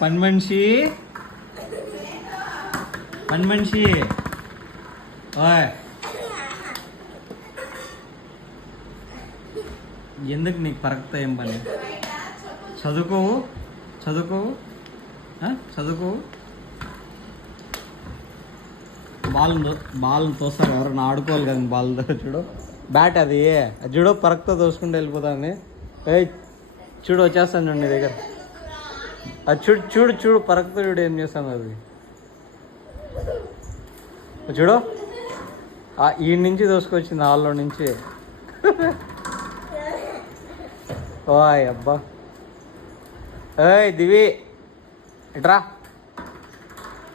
పని మనిషి పని మనిషి ఓయ్ ఎందుకు నీకు పరక్తా ఏం పని చదువుకోవు చదువుకోవు చదువుకోవు బాల్ తోస్తారు ఎవరైనా ఆడుకోవాలి కదా బాల్తో చూడు బ్యాట్ అది చూడు పరక్తో తోసుకుంటూ వెళ్ళిపోతాను చూడు వచ్చేస్తాను చూడు నీ దగ్గర అది చూడు చూడు చూడు పరక్తో చూడు ఏం చేస్తాను అది చూడు ఈ నుంచి దోసుకొచ్చింది హాల్లో నుంచి ఓయ్ అబ్బా ఏయ్ దివి ఇట్రా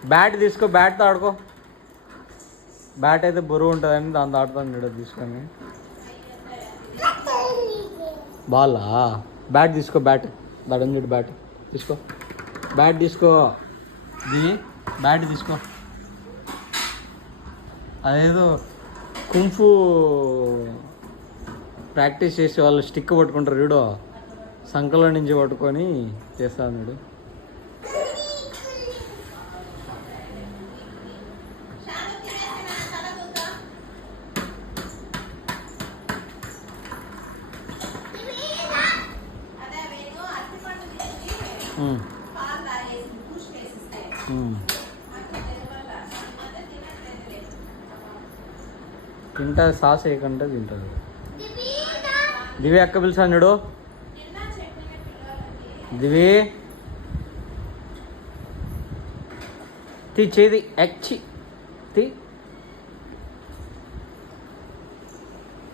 బ్యాట్ తీసుకో బ్యాట్తో ఆడుకో బ్యాట్ అయితే బరువు ఉంటుందని దాంతో ఆడుతాను చూడ తీసుకొని బాలా బ్యాట్ తీసుకో బ్యాట్ దడం చూడు బ్యాట్ తీసుకో బ్యాట్ తీసుకో దివి బ్యాట్ తీసుకో అదేదో కుంఫు ప్రాక్టీస్ చేసే వాళ్ళు స్టిక్ పట్టుకుంటారు చూడు సంకలో నుంచి పట్టుకొని చేస్తాను చూడు తింటా సాస్ వేయకుండా తింటుంది దివి అక్క పిలిచాను చూడు దివి చేది ఎచ్చి